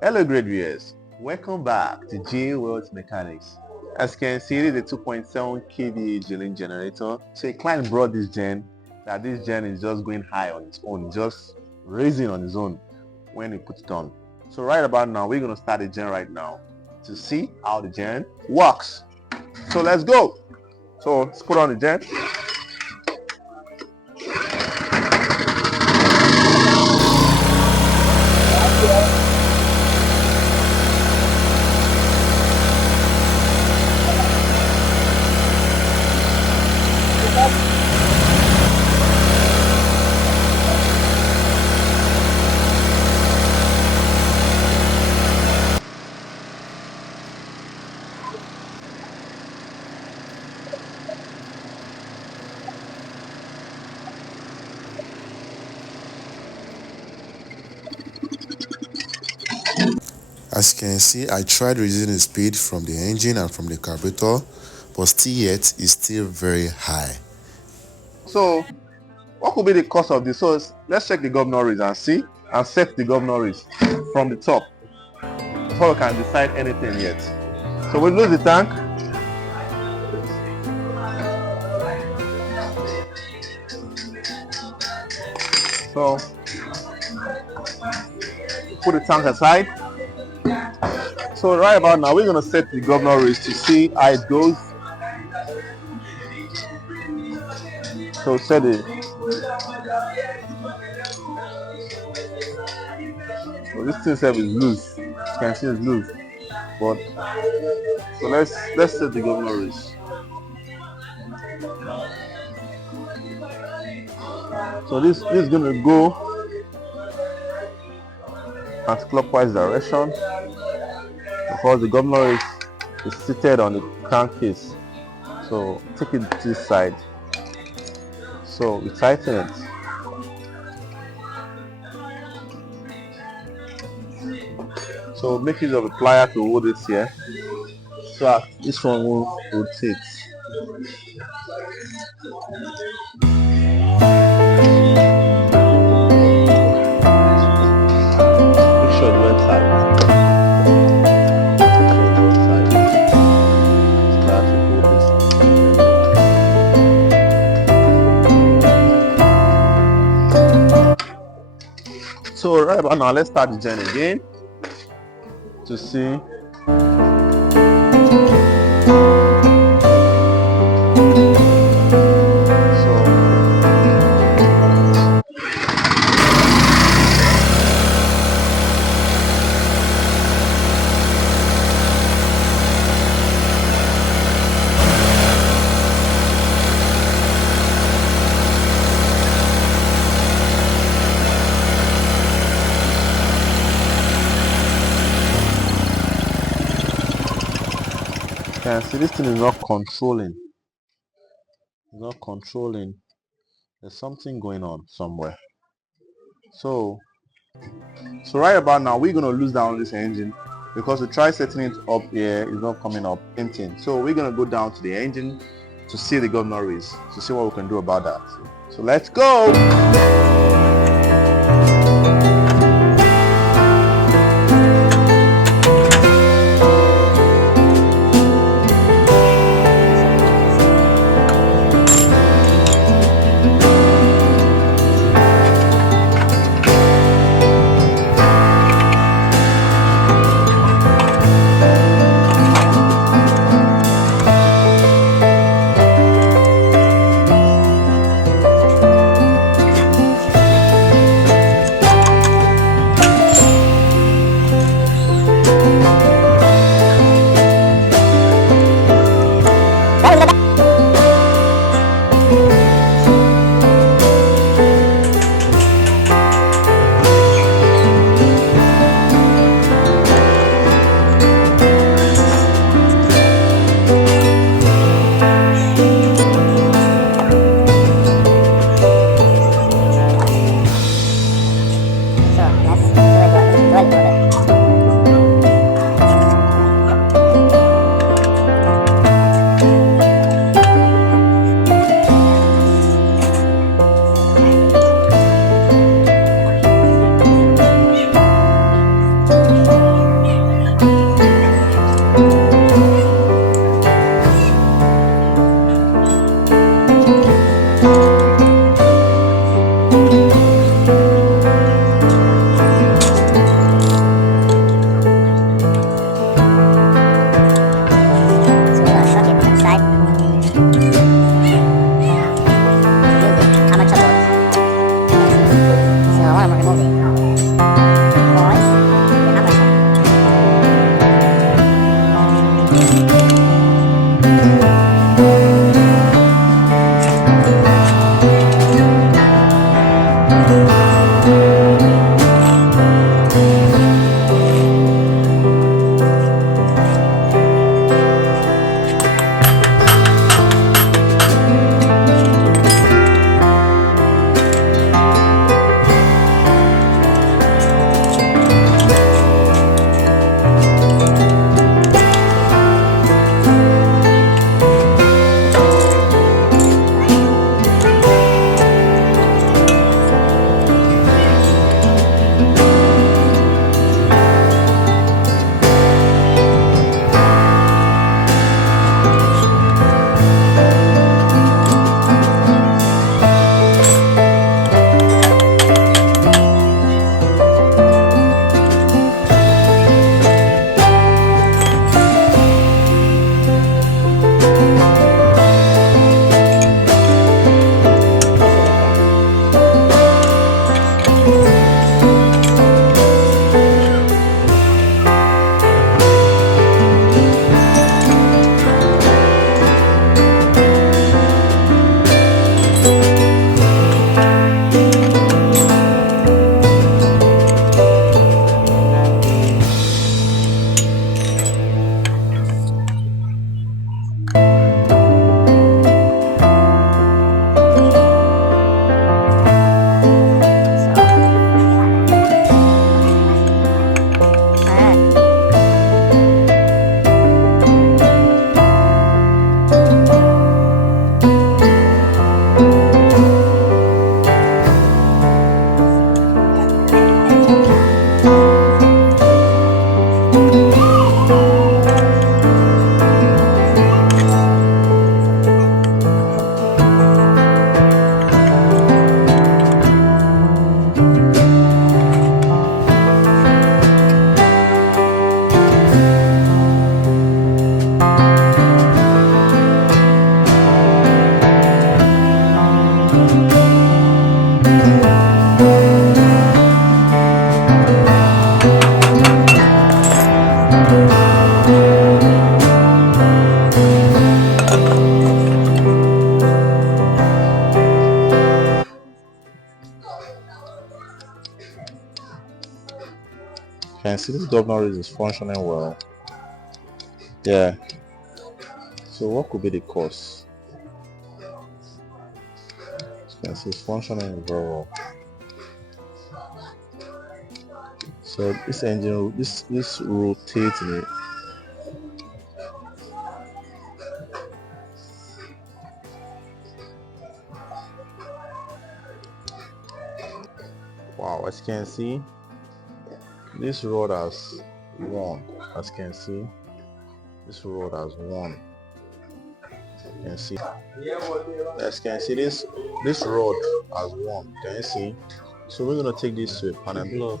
Hello grade viewers, welcome back to J World Mechanics. As you can see, it is a 2.7 kVA Gen generator. So a client brought this gen, that this gen is just going high on its own, just raising on its own when you put it on. So right about now, we're going to start the gen right now to see how the gen works. So let's go. So let's put on the gen. As you can see, I tried reducing the speed from the engine and from the carburetor, but still yet it's still very high. So what could be the cause of this? So let's check the governor race and see, and set the governor race from the top before we can decide anything yet. So we lose the tank. So put the tank aside. So right about now, we're gonna set the governor race to see how it goes. So set it. So this thing itself is loose. You can see it's loose. But so let's set the governor race. So this is gonna go anti-clockwise direction because the governor is seated on the crankcase. So take it to this side. So we tighten it. So make use of a plier to hold it here. So this one will rotate. Make sure it went tight. So right about now, let's start the gen again to see. Can see this thing is not controlling. It's not controlling. There's something going on somewhere. So right about now, we're gonna lose down this engine because we try setting it up here, it's not coming up anything. So we're gonna go down to the engine to see the governor race, to see what we can do about that. So let's go. Can see this governor is functioning well. Yeah. So what could be the cause? Can see it's functioning very well. So this engine, this rotates in it. Wow, as you can see, this rod has won. As you can see, this rod has won. You can see, as you can see, this rod has won. Can you see? So we're gonna take this to a panel.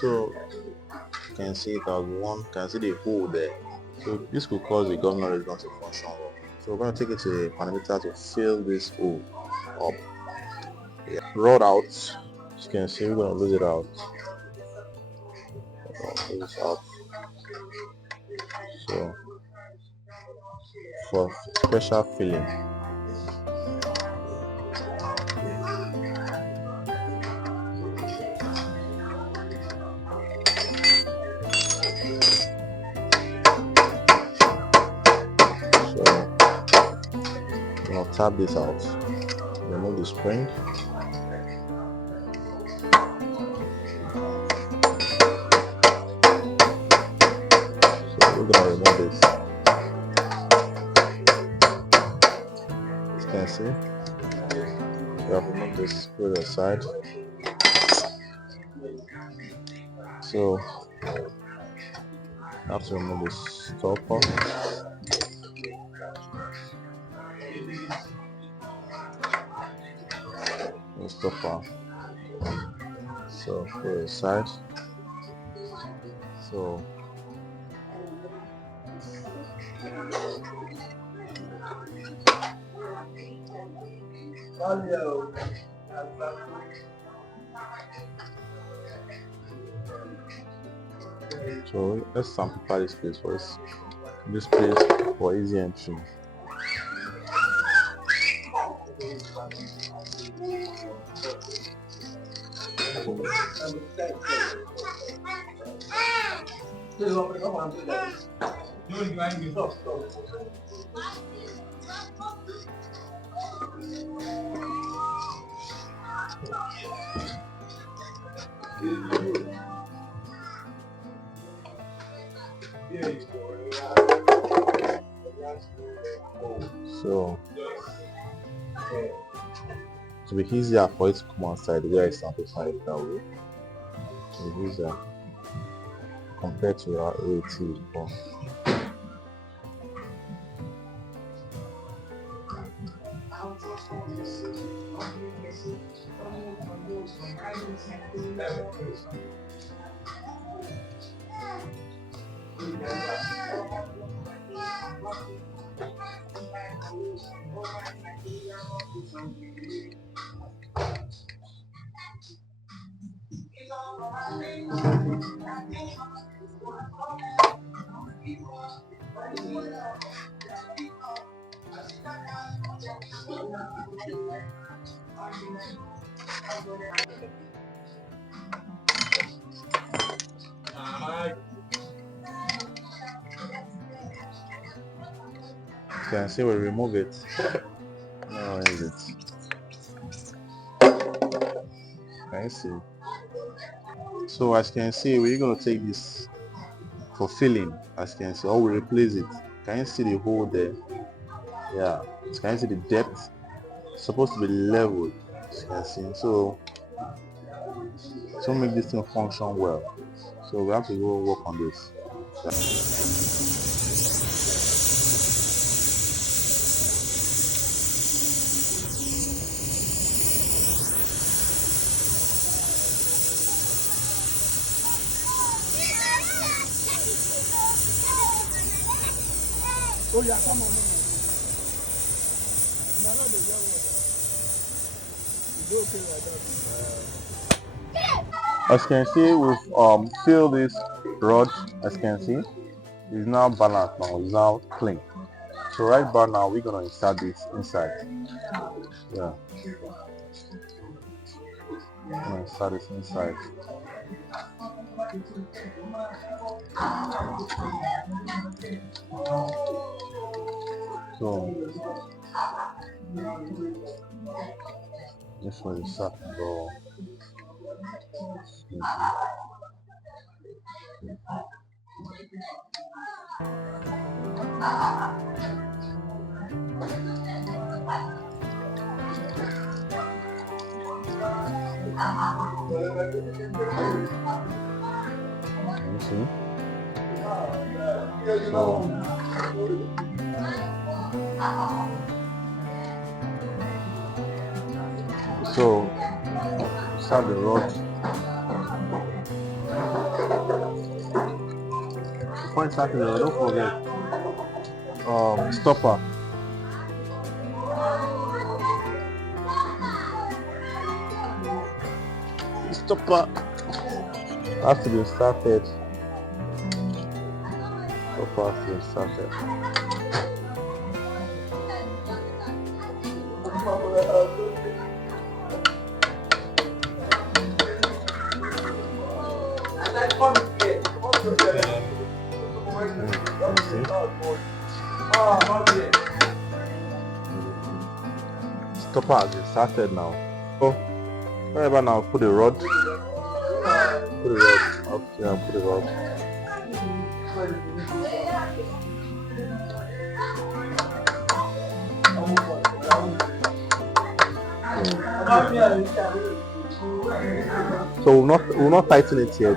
So you can see it has won. Can see the hole there. So this could cause the governor is not to function well. So we're going to take it to a panometer to fill this hole up. Yeah. Rod out. As you can see, we're going to lose it out. Lose this out. So for special filling. I'll tap this out, remove the spring. So we're gonna remove this. As you can see, we have removed this screw aside. So I have to remove this stopper. Stopper. So put it aside. So let's simplify this place first. This place for easy entry. So to be easier for it to come outside, the way I simplify it that way, to be easier compared to our way it is before. You can see we remove it. Now is it? Can you see? So as you can see, we're going to take this for filling. As you can see, or we replace it. Can you see the hole there? Yeah. Can you see the depth? It's supposed to be level. As you can see. So to make this thing function well, so we have to go work on this. Oh yeah, come on. No, no, the young one. It's okay like that. As you can see, we've filled this rod. As you can see, it's now balanced now. It's now clean. So right about now, we're gonna insert this inside. Yeah. And insert this inside. So this one is set, bro. You see? So start the rod. Before starting the rod, don't forget stopper. Stopper has to be started. Stopper has to be started. Stopper has been started now. So wherever now, put the rod. Put the rod. Okay, and put the rod. So we'll not tighten it yet.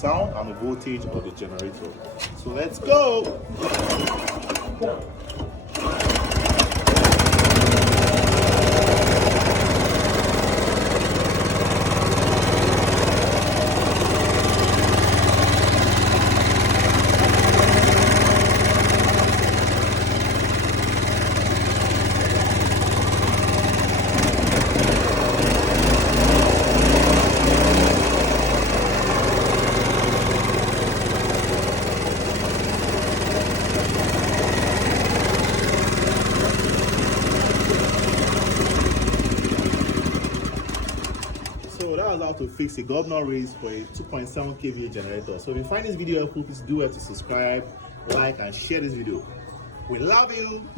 sound and the voltage of the generator. So let's go. So that was how to fix a governor race for a 2.7 kVA generator. So if you find this video helpful, please do it to subscribe, like, and share this video. We love you.